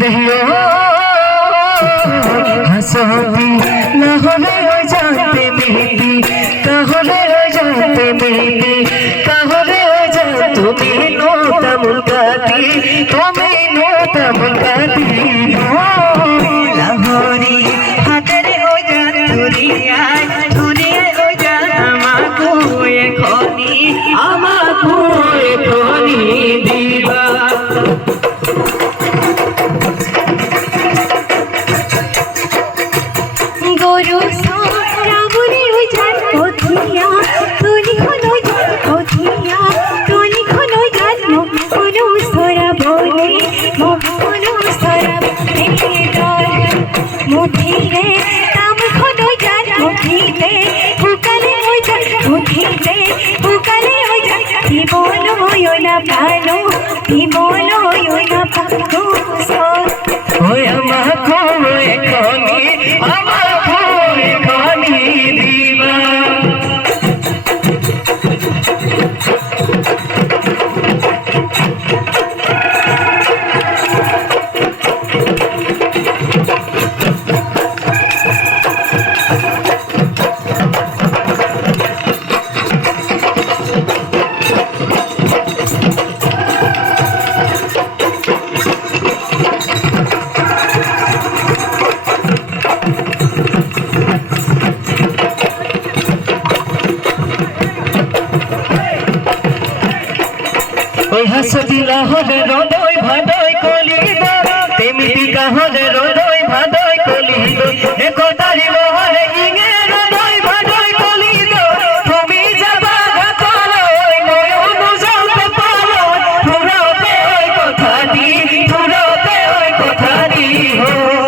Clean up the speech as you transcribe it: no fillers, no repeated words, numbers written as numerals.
দেহিও হাসতি না হলে জানতে মেহেদি তাহলে জানতে মেহেদি তাহলে তুমি নোটা মুলকাতি তুমি নোটা মুলকাতি লাহোরি হাতের ও জান দুনিয়ায় দুনিয়ায় ও জান আমাকো এখনি দিবা গরু সারাবুরি ওই জান কোথিয়া তুলি খনো জান কোথিয়া তুলি খনো জান মনো সরা বলে মনো সরা বলে মুঠিলে নাম খনো জান মুঠিলে ফুকালে ওই জান মুঠিলে ফুকালে ওই জান কি বলো ওই না ভালো কি বলো ওই না ভালো ওই আমাকো এখনি দিবা ওই হাসতি লাহলে হৃদয় ভাদয় কলিদ তেমিতি কাহলে হৃদয় ভাদয় কলিদ একতারি মহলে ইঙে হৃদয় ভাদয় কলিদ তুমি যাবা গাতলে নয়ন যাবে পালো ফুরাতে ওই কথাটি ফুরাতে ওই কথাটি হয়